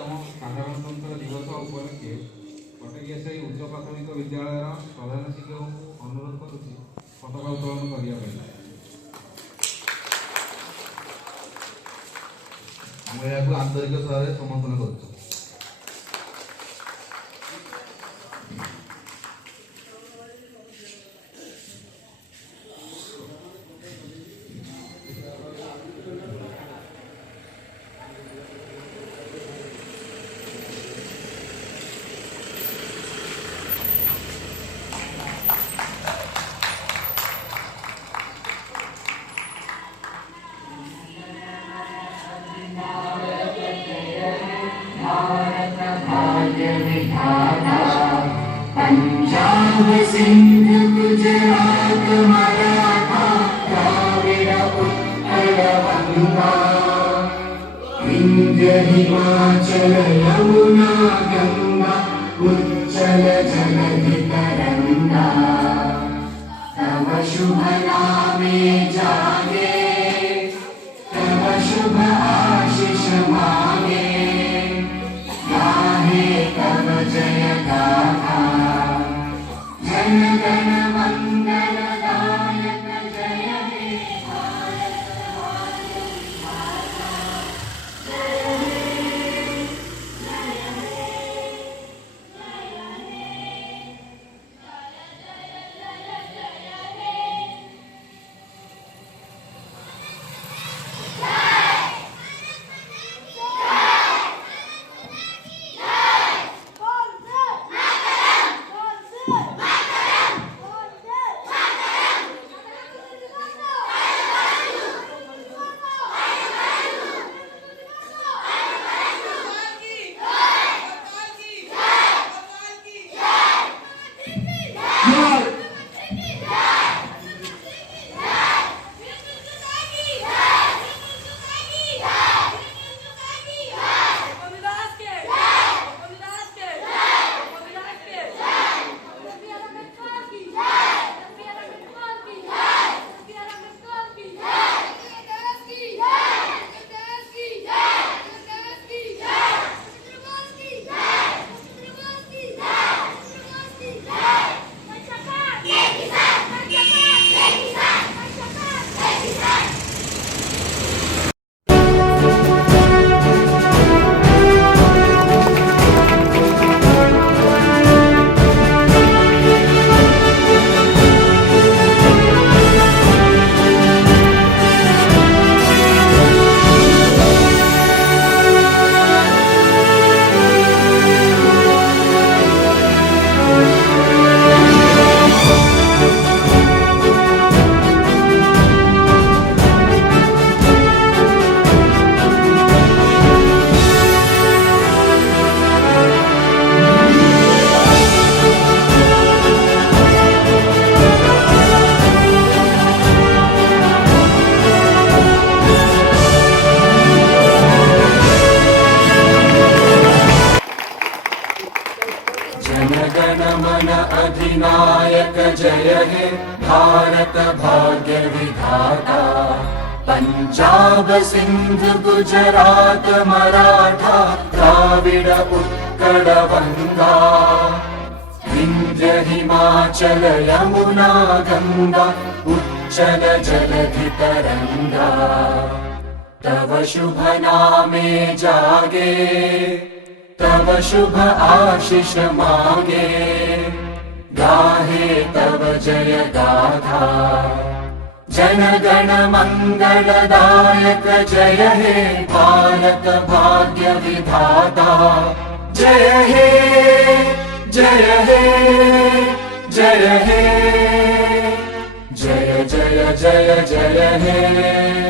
तम साधारणतंत्र दिवस उपलक्षे कटकेश्वरी उच्च प्राथमिक विद्यालय प्रधान शिक्षक अनुरोध करुच्ची पताका उत्तोलन करने आंतरिक सह समर्थन कर पंजाब सिंध गुजरात मराठा द्राविड़ उत्कल बंगा विंध्य हिमाचल यमुना गंगा उच्चल जलधि तरंगा तव शुभ नामे जागे तव शुभ आशीष मांगे गाहे तव जय गाथा जन गण मंगल दायक जय हे गण मन अधिनायक जय हे भारत भाग्य विधाता पंजाब सिंध गुजरात मराठा द्राविड़ उत्कल बंगा विंध्य हिमाचल यमुना गंगा उच्चल जलधि तरंगा तव शुभ नामे जागे तव शुभ आशीष मांगे गाहे तव जय गाथा जन गण मंगल दायक जय हे भारत भाग्य विधाता जय हे जय हे जय हे जय जय जय जय हे।